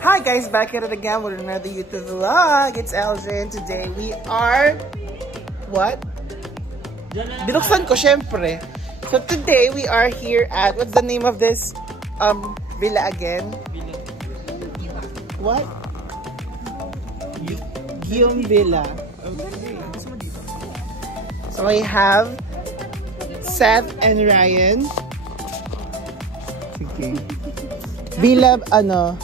Hi guys, back at it again with another YouTube vlog. It's LJ and today we are... What? Binuksan ko syempre. So today we are here at... What's the name of this villa again? What? Guillaume Villa. Okay. So I have Seth and Ryan. Okay. Villa, ano?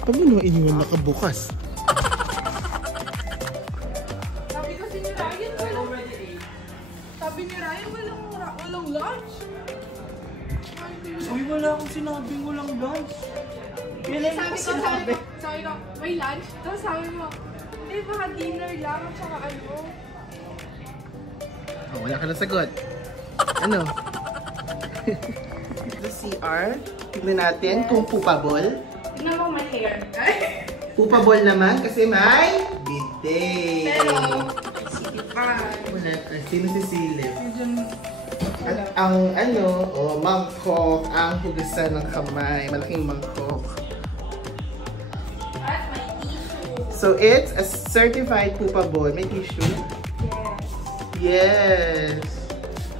Paano mo iniwan nakabukas? Sabi kasi ni Ryan, walang lunch. Uy, wala akong sinabing walang lunch. Sabi ko, may lunch? Tapos sabi mo, baka dinner lang at saka ano. Oh, wala ka na sagot. Ano? The CR. Tignan natin kung poopable. Tignan mo my hair. Poopable naman kasi may bidet. Pero, sikipan. Wala ka. Sino si Silip? At ang mangkok, ang hugasan ng kamay. Malaking mangkok. At may tissue. So it's a certified poopable. May tissue? Yes.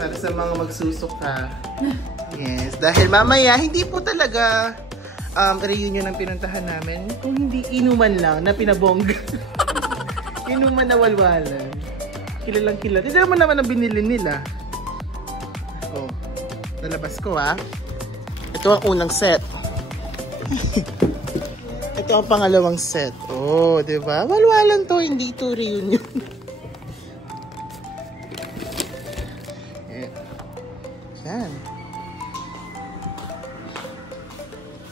Para sa mga magsusuka. Yes. Dahil mamaya, hindi po talaga reunion ang pinuntahan namin. Kung hindi inuman lang na pinabongga. Inuman na walwalan. Kilalang kilala. Hindi naman ang binili nila. Oh. Nalabas ko Ito ang unang set. Ito ang pangalawang set. Oh, di ba? Walwalan to, hindi to reunion. Yan.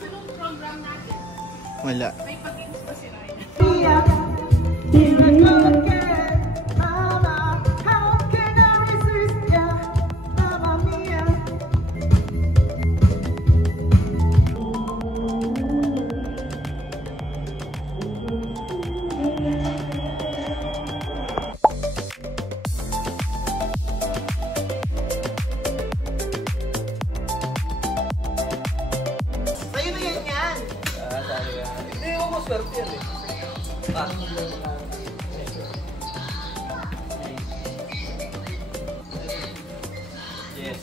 Anong program natin? Wala. May pag-games pa si Ryan. Swerte yan Yes.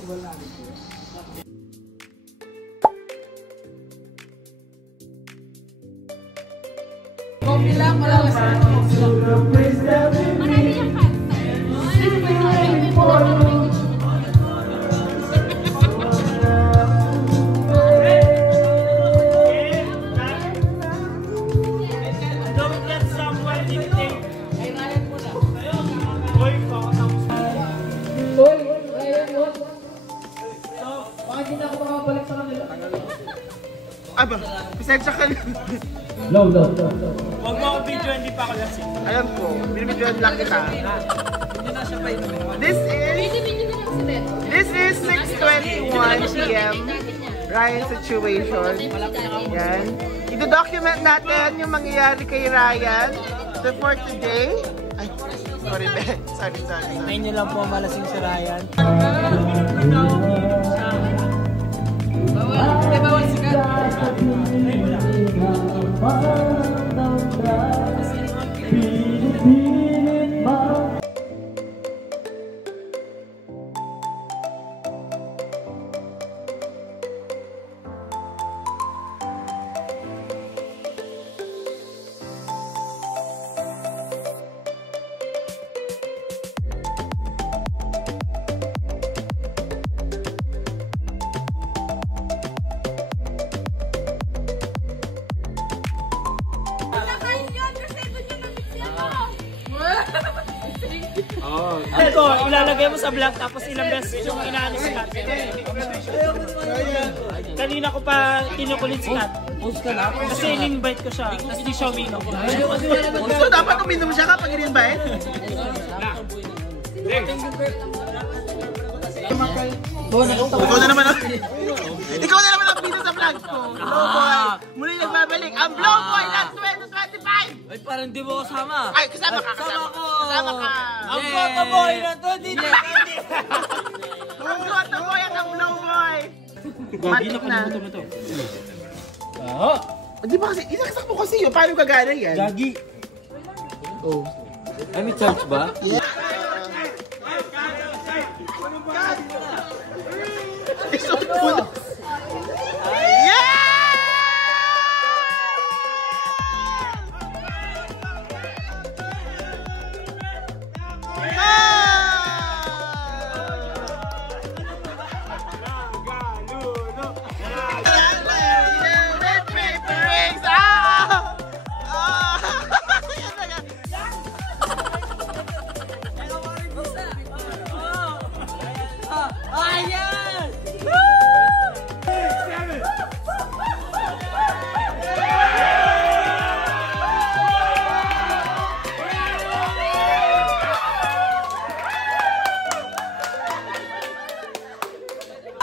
Coffee lang, wala kasi. Marami yung kanta. Aba, pasensya ka na. No. Huwag mo ako video, hindi pa ako lasing. Alam ko, binibidyoan lang kita. Hindi na siya pa inumin. This is 6:21 PM. Ryan situation. Yan. Ito-document natin yung mangyayari kay Ryan. So for today, ay, sorry Ben. Sorry. Ngayon nyo lang po malasing si Ryan. Bawal sigat. Ito, ilalagay mo sa vlog tapos ilang beses yung inaano si Kat. Kanina ko pa kinukulit si Kat. Kasi in-invite ko siya. Tapos di siya uminom. So dapat uminom siya kapag in-invite? Ikaw na naman ang pino sa vlog ko. Blow Boy. Muli nagbabalik ang Blow Boy ng 2025. Ay, parang di mo kasama. Ay, kasama ka. Kasama ko. Kasama ka. Ang Photo Boy na to, di na. Ang Photo Boy at ang Blow Boy. Matik na. Di ba kasi, inaksak mo kasi yun. Paano gagana yan? Gagi. Oh. Ay, may charge ba? Yeah. Isuot mo na. Yeah!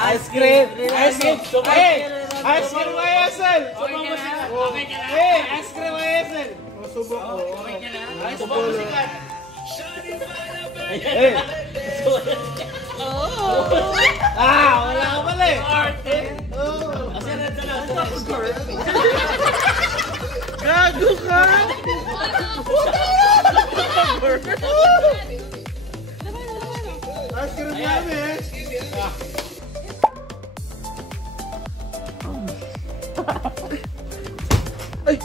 Ice cream! Ice cream! Hey! Ice cream YSL! Hey! Ice cream YSL! Subo ko. Okay ka na? Subo ko. Hey! Wala ka pala eh! Arte! Gago ka! Ice cream namin! Ay!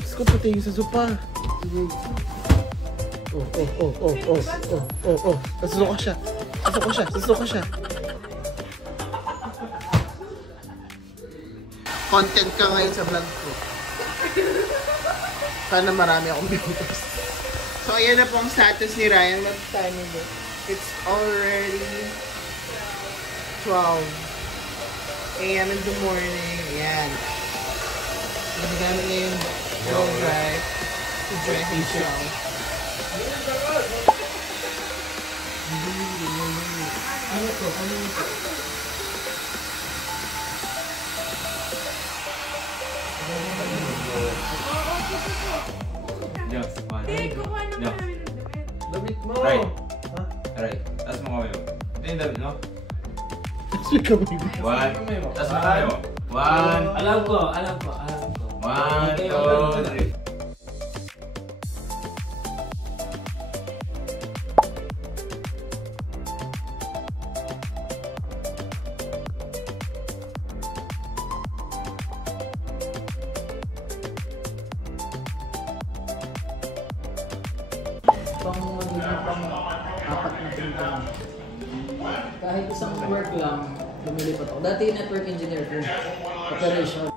Gusto ko pati yung sa sopa. Nasusuka siya. Nasusuka siya. Content ka ngayon sa vlog ko. Sana marami akong views. So ayan na po ang status ni Ryan. What time is it? It's already 12 a.m. in the morning. Ayan. Nagamit niya yung blow dry to dry himself. Ano to? Ano ito? Kukuha naman namin ng damit. Damit mo! Right. Right. Taas mo kami mo. Ito yung damit, no? One. Taas mo kami mo. One. Alam ko. 1, 2, 3. Apat na tinta. Kahit isang work lang, lumilipat ako. Dati network engineer ko. Operation.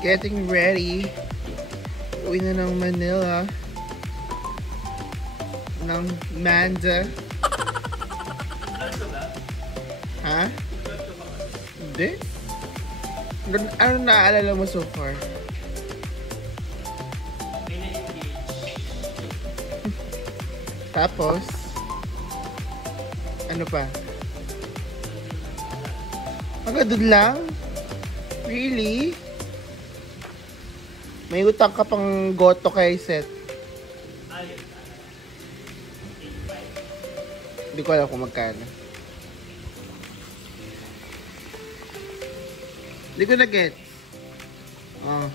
Getting ready. Uwi na ng Manila. Ng Manda. Ha? Hindi? Ano naaalala mo so far? Tapos? Ano pa? Hanggang doon lang? Really? May utang ka pang goto kay Seth. Hindi ko alam kung magkano. Hindi ko na-get. Oh.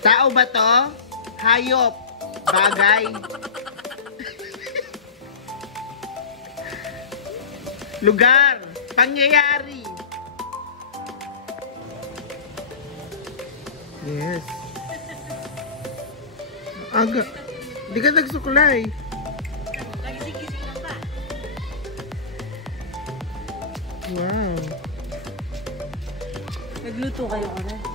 Tao ba to? Hayop. Bagay. Lugar. Pangyayari. Yes. Aga. Hindi ka nagsuklay. Yan. Nagluto kayo ulit.